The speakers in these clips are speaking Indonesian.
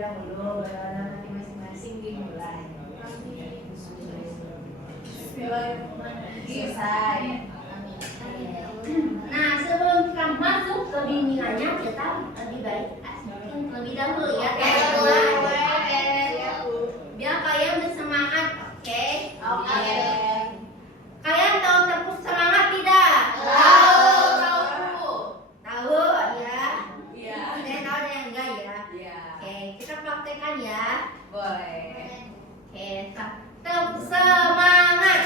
dahulu, nanti masing-masing dimulai. Selesai. Nah, sebelum kita masuk ke bimbingannya, kita lebih baik mungkin lebih dahulu ya biar kalian bersemangat, oke? Oke. Kalian tahu tepuk semangat tidak? Tahu ya? Iya. Ada yang tahu ada yang enggak ya? Iya. Oke, kita praktekkan ya. Boleh. Oke, tepuk semangat.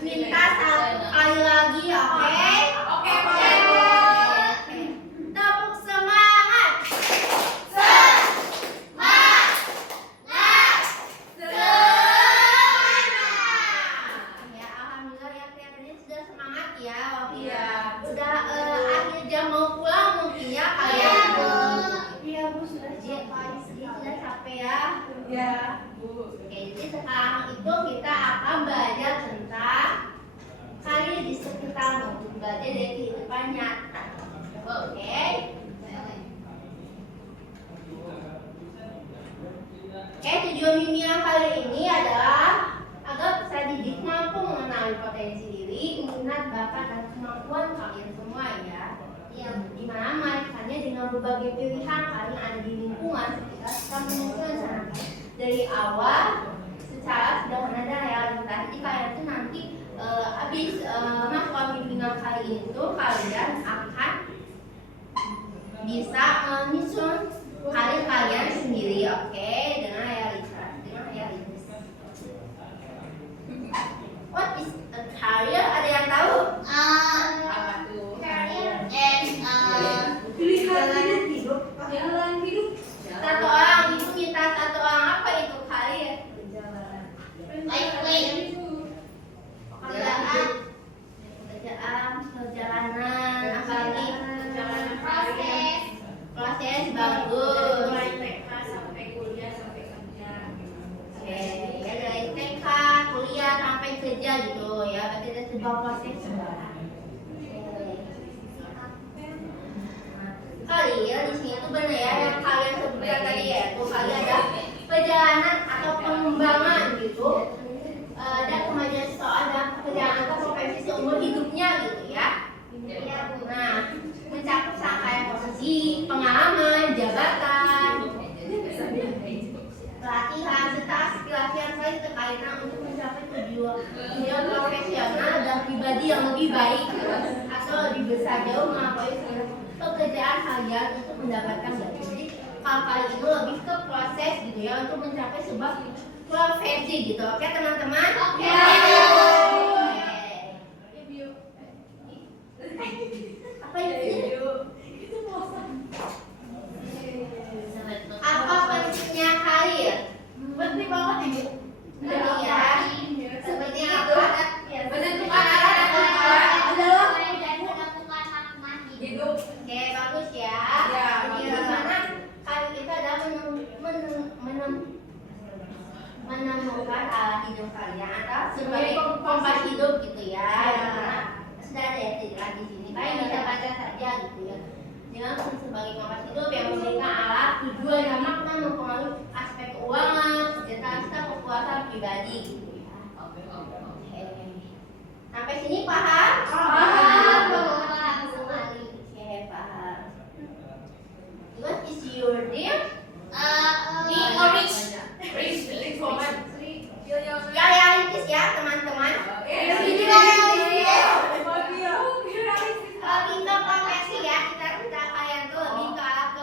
Minta satu kali lagi, oke? Oke. Tepuk semangat. Ya, alhamdulillah ya kelihatannya sudah semangat ya. Iya. Udah akhir jam mau pulang mungkin ya kalian. Iya, Bu, sudah Sudah capek ya. Iya, Bu. Oke, jadi sekarang itu kita akan belajar tentang kali di sekitarmu, belajar dari kehidupan nyata. Oke. Oke, tujuan bimbingan kali ini adalah agar peserta didik mampu mengenali potensi diri, minat, bakat, dan kemampuan kalian semua ya. Yang dimana makanya dengan berbagai pilihan kalian ada di lingkungan sekitar kita menemukan sana dari awal secara sederhana dan realitas. Jadi kalian tuh nanti habis melakukan bimbingan kali ini tuh kalian akan bisa menyusun karir kalian sendiri, oke? Dengan realitas. What is a career? Ada yang tahu? Apa tuh? Pilihan hidup. Jalan hidup. Satu orang ibu minta satu orang apa itu career? Pekerjaan, perjalanan, apa lagi? Proses bagus. Mulai TK sampai kuliah sampai kerja. Oke, ya dari TK, kuliah sampai kerja gitu ya. Berarti ada sebuah proses. Kalian di sini tuh benar ya yang kalian sebutkan tadi ya. Tuh kalian ada perjalanan atau pengembangan gitu. Dan kemajuan seseorang dalam pekerjaan atau profesi seumur hidupnya gitu ya. Nah, mencakup rangkaian posisi, pengalaman, jabatan, pelatihan serta aspirasi yang lain berkaitan untuk mencapai tujuan profesional dan pribadi yang lebih baik atau lebih besar jauh melampaui pekerjaan kalian untuk mendapatkan gaji. Jadi hal kali ini lebih ke proses gitu ya untuk mencapai sebuah profesi gitu. Oke teman-teman? Oke. Apa itu? Apa pentingnya karir? Penting banget Ibu. Penting ya. Seperti apa? Menentukan arah adalah hidup. Oke, bagus ya. Ya, Jadi bagus. bagaimana karir kita adalah menemukan arah hidup kalian atau sebagai kompas hidup gitu ya. Nah, sudah ada ya di sini. Kalian bisa baca saja gitu ya. Dengan sebagai kompas hidup yang memberikan arah, tujuan dan makna mempengaruhi aspek keuangan, kesejahteraan serta kepuasan pribadi gitu ya. Oke. Sampai sini paham? Paham. Oke, paham. What is your name? Being or rich. Rich woman. Ya realistis ya teman-teman. Ini Lebih ke profesi ya, kita kalian tuh lebih ke arah ke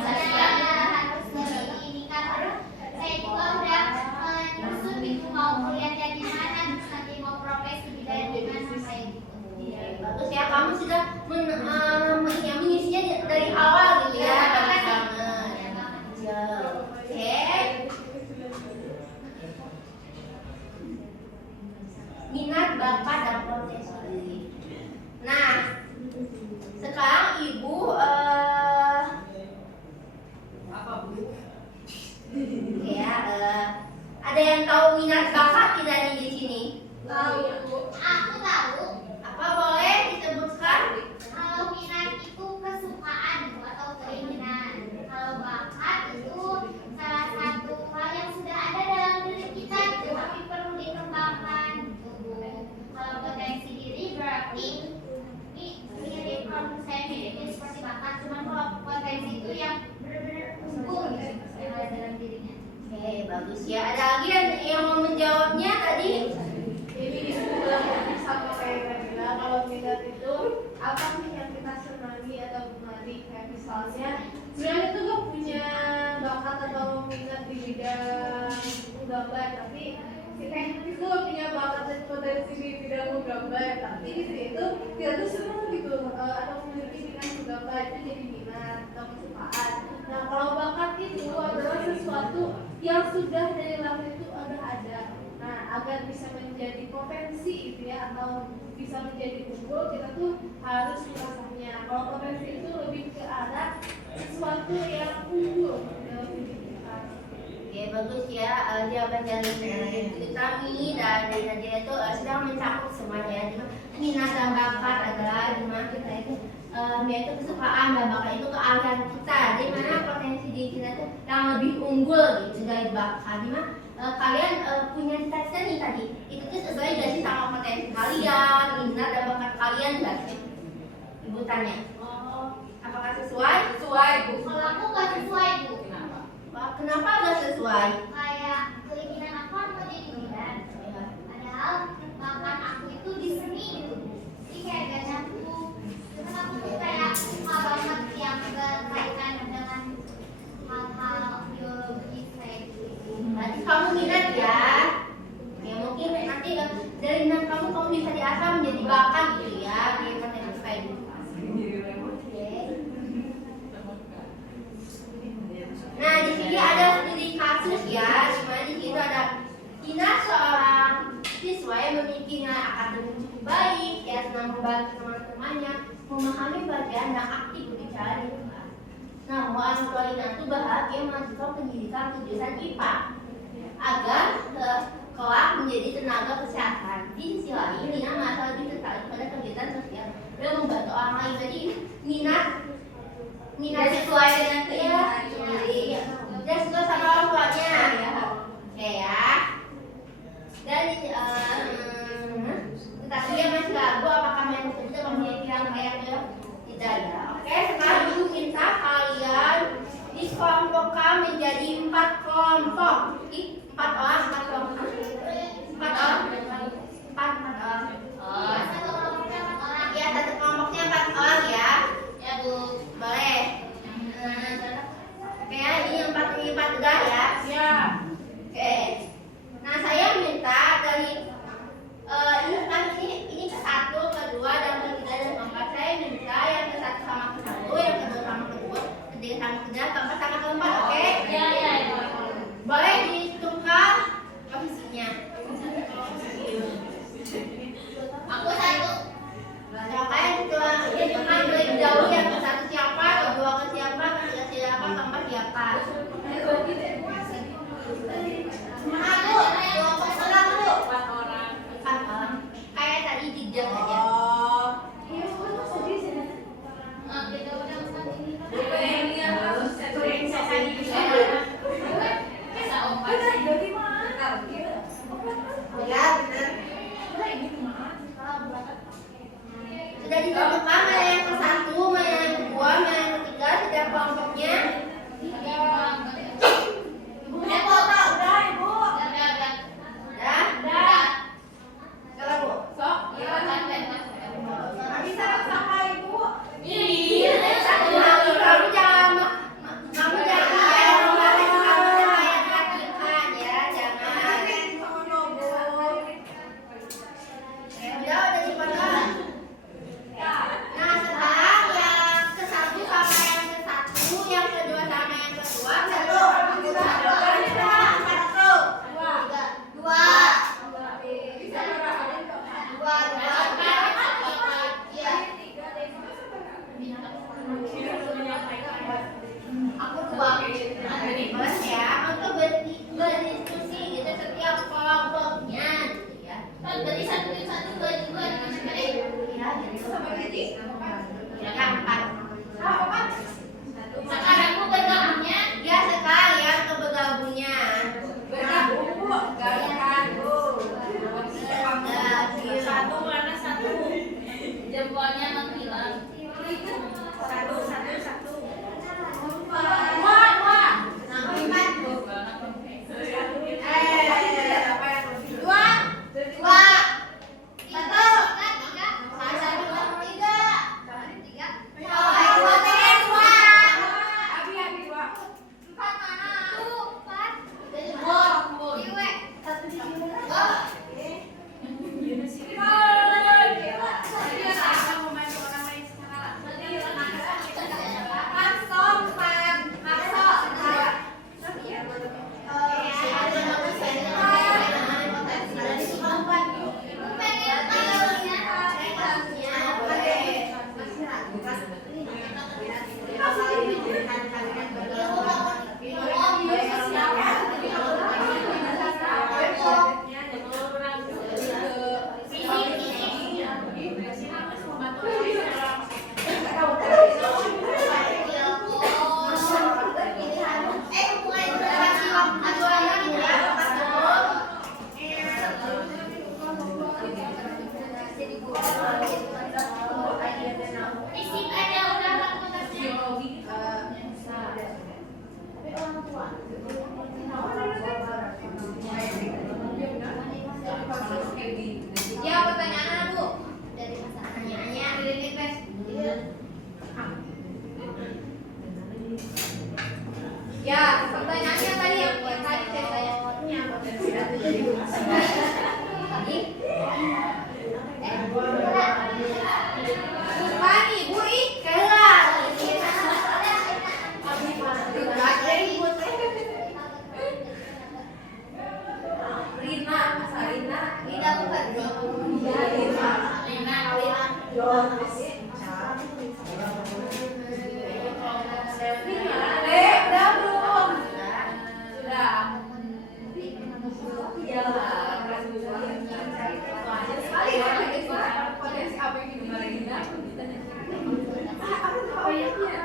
harus lebih ini karena saya juga udah nyusun gitu mau kuliahnya di mana, terus nanti mau profesi bidang di mana kayak gitu. Bagus ya, kamu sudah mengisinya dari awal gitu ya. Bagus banget. Ya. Oke. Minat, bakat, dan potensi diri. Nah, sekarang ibu ya, ada yang tahu minat bakat tidak nih di sini? Aku tahu Apa boleh disebutkan? kalau minat itu kesukaan atau keinginan. Kalau bakat itu salah satu hal yang sudah ada dalam diri kita tapi perlu dikembangkan. Kalau potensi diri berarti ini mirip kalau saya miripnya seperti bakat, cuman kalau potensi itu yang benar-benar unggul gitu yang ada dalam dirinya. Oke, bagus ya. Ada lagi yang mau menjawabnya tadi? Jadi disebutkan sama kayak Nabila, kalau minat itu apa sih yang kita senangi atau gemari, kayak misalnya sebenarnya itu gak punya bakat atau minat di bidang menggambar, tapi si teknik itu gak punya bakat dan potensi di bidang menggambar, tapi di situ itu kita tuh senang gitu atau memiliki minat menggambar, itu jadi minat atau kesukaan. Nah kalau bakat itu adalah sesuatu yang sudah dari lahir itu udah ada. Nah, agar bisa menjadi potensi gitu ya, atau bisa menjadi unggul, kita tuh harus mengasahnya. Kalau potensi itu lebih ke arah sesuatu yang unggul dalam diri kita. Oke, bagus ya. Jawaban dari kami dan dari Nadia itu sudah mencakup semuanya. Minat dan bakat adalah dimana kita itu yaitu kesukaan dan bakat itu keahlian kita. Di mana potensi diri kita itu yang lebih unggul gitu dari bakat. Dimana kalian punya cita-cita nih tadi, itu tuh sesuai gak sih sama potensi kalian, minat dan bakat kalian gak sih? Ibu tanya. Apakah sesuai? Sesuai, Bu. Kalau aku nggak sesuai bu, Kenapa gak sesuai? kayak keinginan aku kan mau jadi bidan, padahal bakat aku itu di seni gitu, jadi kayak gak nyambung. Terus aku tuh kayak suka banget yang berkaitan dengan hal-hal biologis kayak gitu. Nanti kamu minat ya. Ya mungkin nanti dari minat kamu bisa diasah menjadi bakat gitu ya. Biar potensi kayak gitu. Oke. Nah di sini ada studi kasus ya. Dimana di situ ada seorang siswa yang memiliki nilai akademik cukup baik, ya senang membantu teman-temannya, memahami bagian dan aktif berbicara di kelas. Nah, orang tuanya itu bahagia melanjutkan pendidikan jurusan IPA agar kelak menjadi tenaga kesehatan. Di sisi lain, Nina merasa lebih tertarik pada kegiatan sosial dan membantu orang lain. Jadi minat sesuai dengan keinginan sendiri. Dan sesuai sama orang tuanya. Oke ya. Dan tetapi dia masih ragu apakah main tersebut akan menjadi pilihan kayak tidak ya. Oke, sekarang ibu minta kalian dikelompokkan menjadi 4 kelompok. 4 orang. Satu kelompoknya 4 orang. Ya, satu kelompoknya 4 orang ya. Ya Bu, boleh. Oke, ini yang 4 udah ya. Ya. Oke. Nah, saya minta dari ini kan ini ke 1, ke 2, dan ke 3 dan ke 4. Saya minta yang ke 1 sama ke 1, yang ke 2 sama ke 2, ketiga sama ke 3, keempat sama ke 4, oke? Ya. Boleh ditukar posisinya. Aku 1. Siapa yang ditukar lebih jauh, yang ke 1 siapa, ke 2 ke siapa, ke 3 siapa, ke 4 siapa? Aku kelompok orang bu. 4 orang. 4 orang. Kayak tadi jejak aja. Iya, kok sedih sih. Kita udah pesan ini kan. Ini harus satu yang saya Bisa opat. Dari mana? Ya, benar. Sudah ditentukan mana yang ke 1, mana yang ke 2, mana yang ke 3, setiap kelompoknya. Ya, pertanyaannya tadi yang tadi ceritanya punya potensi atau jadi guru. Tadi Bukan ibu ih. kelas. Rina, Mas Rina. Tidak penting. Rina. Udah belum? Sudah. Iyalah, kelas dua. Aja sekali ya, potensi apa yang dimarahin Rina? Apa tuh proyeknya?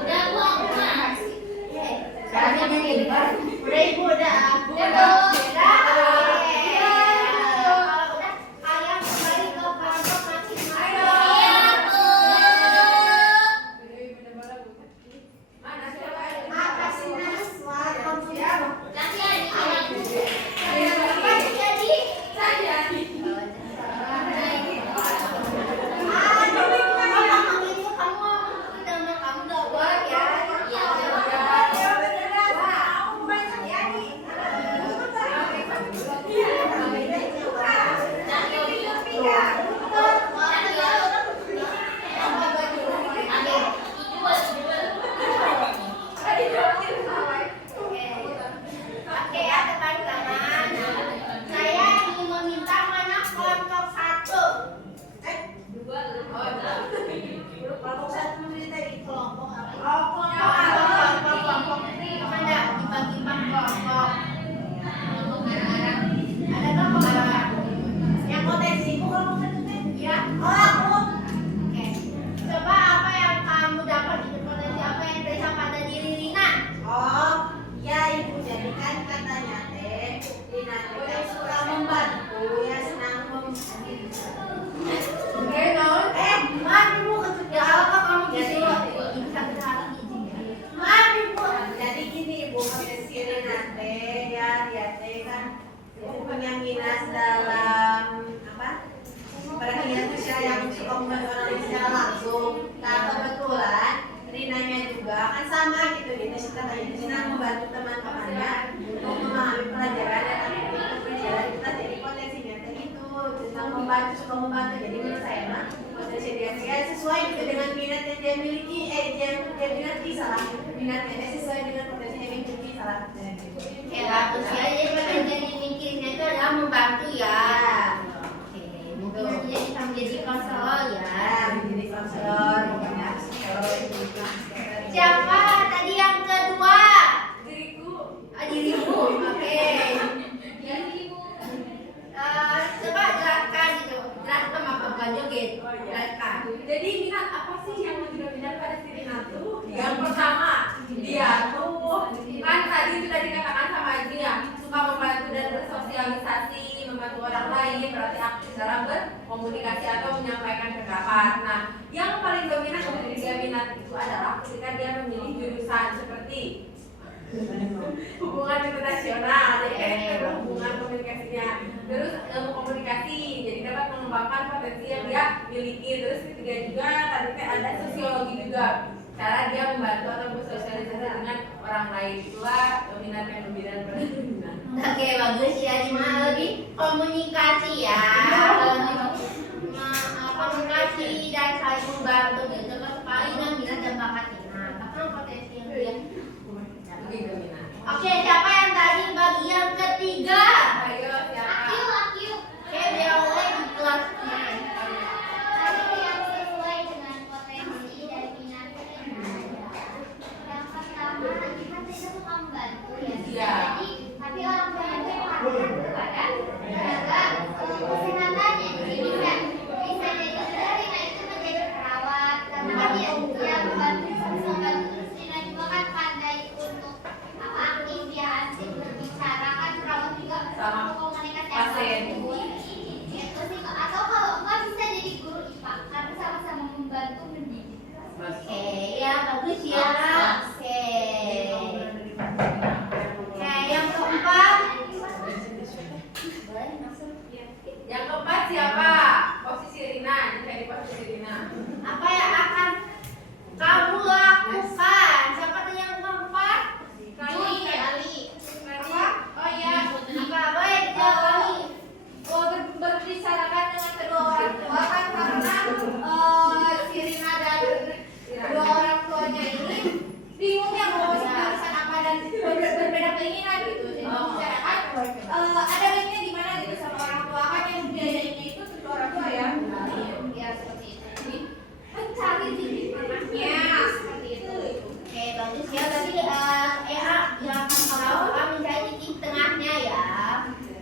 Udah Bu, aku mah. Sekarang ini udah Ibu udah. Udah. Kalian kembali ke kelompok masing-masing. Mana siapa? Makasih Nas. Oke ya teman-teman. Saya ingin meminta mana kelompok 1. Kelompok 1 menceritakan kelompok apa? Kelompok ini ada dibagi-bagi kelompok. Ada kelompok apa? Yang potensi itu kelompok 1 ya? Oh aku. Oke. Coba apa yang kamu dapat itu potensi apa yang terlihat pada diri Rina? Oh, ya Ibu, jadi kan katanya Rina teh suka membantu, ya senang Maaf Ibu, ya apa kamu gitu? Ibu sakit hati. Maaf Ibu. jadi gini Ibu, potensi Rina teh ya dia teh kan punya minat dalam apa? Perhatian usia yang suka membantu orang lain secara langsung. Nah kebetulan Rinanya juga kan sama gitu, dia katanya senang membantu teman-temannya untuk memahami pelajaran dan aktivitas pelajaran kita, jadi potensinya teh itu senang membantu, suka membantu. Jadi menurut saya mah potensi dia ya sesuai gitu dengan minat yang dia miliki, dia miliki salah minatnya dia sesuai dengan potensi yang dimiliki salah gitu. Ya bagus ya, jadi potensi yang dimilikinya itu adalah membantu ya. Oke, mungkin nanti bisa menjadi konselor ya. Ya, menjadi konselor, ya. Siapa tadi yang kedua? Diriku. Dirimu. Oke. Coba jelaskan gitu. Jelaskan apa bukan joget. Jelaskan. Jadi minat apa sih yang benar-benar pada si Rina tuh? Yang pertama, dia tuh kan tadi sudah dikatakan sama Aji ya, suka membantu dan bersosialisasi, membantu orang lain, berarti aktif dalam berkomunikasi atau menyampaikan pendapat. Nah, yang paling dominan untuk dia minat itu adalah ketika dia memilih jurusan seperti hubungan internasional, jadi kayak hubungan komunikasinya, terus ilmu komunikasi, jadi dapat mengembangkan potensi yang dia miliki. Terus ketiga juga tadi ada sosiologi juga, cara dia membantu atau bersosialisasi dengan orang lain. Itulah dominan yang dominan pada dominan. Oke, bagus ya. Di mana lebih komunikasi ya. Komunikasi dan saling membantu gitu. Paling minat dan bakat Rina. Bahkan potensi yang dia. Lebih dominan. Oke, siapa yang tadi bagian ketiga? Ayo siapa? Oke, biar oleh di kelas main. Tadi yang sesuai dengan potensi dan minat Rina. Yang pertama, kita tidak suka membantu ya. Iya. Jadi, tapi orang tuanya itu perhatian kepada tenaga kesehatannya. Jadi bisa jadi juga Rina itu menjadi perawat karena dia membantu terus membantu terus. Rina juga kan pandai untuk aktif dia boleh masuk. Yang keempat siapa? Posisi Rina, jadi posisi Rina. Apa yang akan kamu lakukan? Siapa tuh yang keempat? Ali. Apa? Oh ya, Apa? Boleh dijawab kami. Berbicarakan dengan kedua orang tua kan karena si Rina dan kedua orang tuanya ini bingung ya mau masuk jurusan apa dan berbeda keinginan gitu. Jadi bicarakan ada baiknya gimana gitu sama orang tua kan yang biayanya itu kedua orang tua ya. Ya seperti itu. Jadi mencari titik tengahnya seperti itu. Oke, bagus ya. Berarti yang kamu lakukan mencari titik tengahnya ya.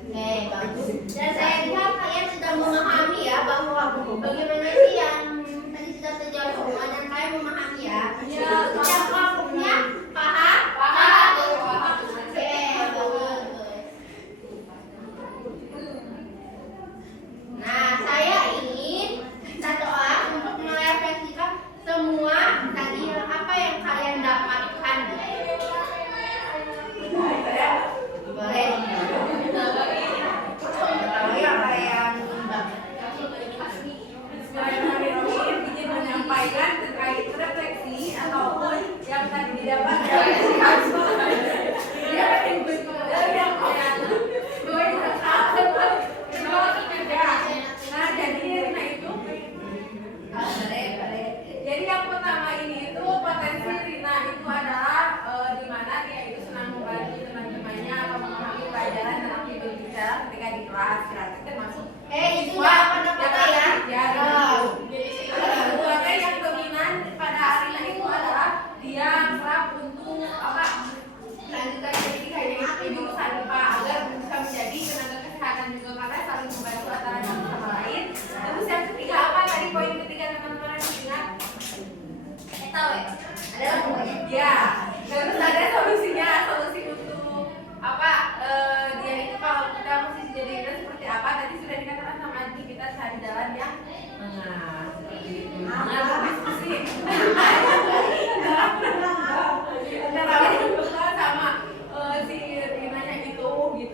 Oke, bagus. Dan saya lihat kalian sudah memahami ya bahwa bagaimana sih yang tadi sudah terjadi semua dan kalian memahami ya. Yang kelompoknya paham? Paham. Oke, bagus. Nah, saya ingin satu orang untuk merefleksikan semua tadi apa yang kalian dapatkan. Boleh. Bismillahirrahmanirrahim. Izin menyampaikan terkait refleksi ataupun yang tadi didapat dari Nah, jadi Rina itu jadi yang pertama ini itu potensi Rina itu adalah di mana dia itu senang membantu teman-temannya atau memahami pelajaran dan aktivitas bicara ketika di kelas. Berarti termasuk Itu ya foto-foto ya. Jadi keluarga yang dominan pada Rina itu adalah dia kerap untuk melanjutkan pendidikannya di jurusan IPA agar bisa menjadi tenaga kesehatan juga karena saling membantu antara satu sama lain. Terus yang ketiga apa tadi poin ketiga teman-teman yang ingat? Tahu ya? Adalah pokoknya. Ya, terus ada solusinya, solusi untuk dia itu kalau kita posisi jadi kita seperti apa? Tadi sudah dikatakan sama Adi, kita cari jalan yang seperti itu. Nah, diskusi. Sama si Rinanya gitu.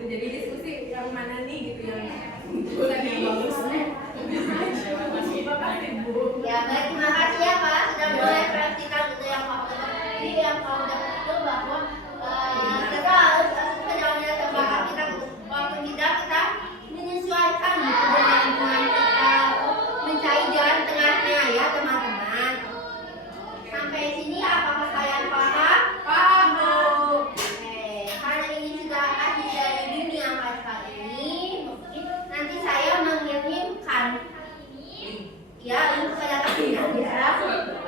Jadi diskusi yang mana nih gitu yang bagus. Ya baik, terima kasih ya Pak sudah merefleksikan gitu yang kamu dapat. Jadi yang kamu dapat itu bahwa kita harus perjalanan terbakar kita waktu kita menyesuaikan gitu dengan lingkungan kita, mencari jalan tengahnya ya teman-teman. Sampai sini apakah kalian paham? Paham, Bu. Oke, karena ini sudah akhir dari dunia kali ini, mungkin nanti saya mengirimkan ya untuk kepada kalian ya.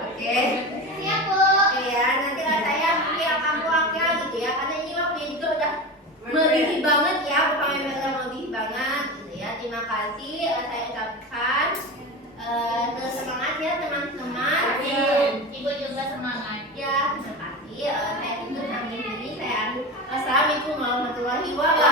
Oke. Siap, Bu. Oke ya, nanti saya mungkin akan wakil gitu ya, karena ini waktunya juga udah melebihi banget ya, bukan memang melebihi banget gitu ya. Terima kasih saya ucapkan semangat ya teman-teman. Ibu juga semangat. Ya, terima kasih. Saya tutup sampai sini. Assalamualaikum warahmatullahi wabarakatuh.